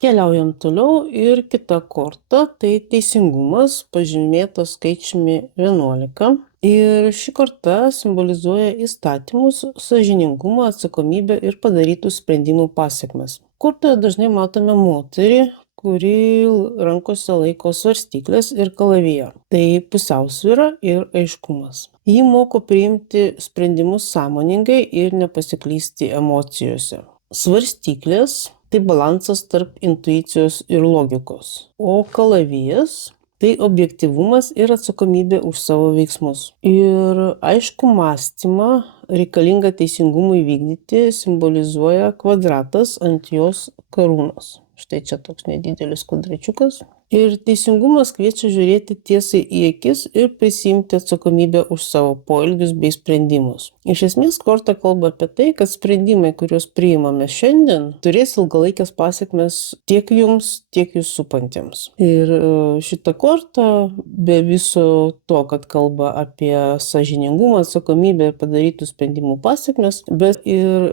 Keliaujam toliau ir kita korta, tai teisingumas, pažymėta skaičiumi 11. Ir ši korta simbolizuoja įstatymus, sąžiningumą, atsakomybę ir padarytų sprendimų pasekmes. Kortoje dažnai matome moterį, kuri rankose laiko svarstyklės ir kalaviją. Tai pusiausvyra ir aiškumas. Ji moko priimti sprendimus sąmoningai ir nepasiklysti emocijose. Svarstyklės tai balansas tarp intuicijos ir logikos, o kalavijas tai objektyvumas ir atsakomybė už savo veiksmus. Ir aišku mąstymą reikalingą teisingumui vykdyti simbolizuoja kvadratas, ant jos karūnos. Štai čia toks nedidelis kvadračiukas. Ir teisingumas kviečia žiūrėti tiesai į akis ir prisiimti atsakomybę už savo poelgius bei sprendimus. Iš esmės korta kalba apie tai, kad sprendimai, kuriuos priimame šiandien, turės ilgalaikės pasekmes tiek jums, tiek jūs supantiems. Ir šita korta, be viso to, kad kalba apie sąžiningumą, atsakomybę ir padarytų sprendimų pasekmes, bet ir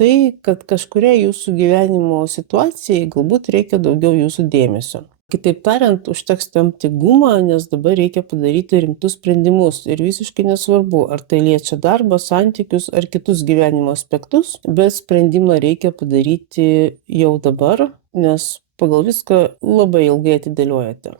tai, kad kažkuriai jūsų gyvenimo situacijai galbūt reikia daugiau jūsų dėmesio. Kitaip tariant, užteks tempti gumą, nes dabar reikia padaryti rimtus sprendimus ir visiškai nesvarbu, ar tai liečia darbą, santykius ar kitus gyvenimo aspektus, bet sprendimą reikia padaryti jau dabar, nes pagal viską labai ilgai atidėliojate.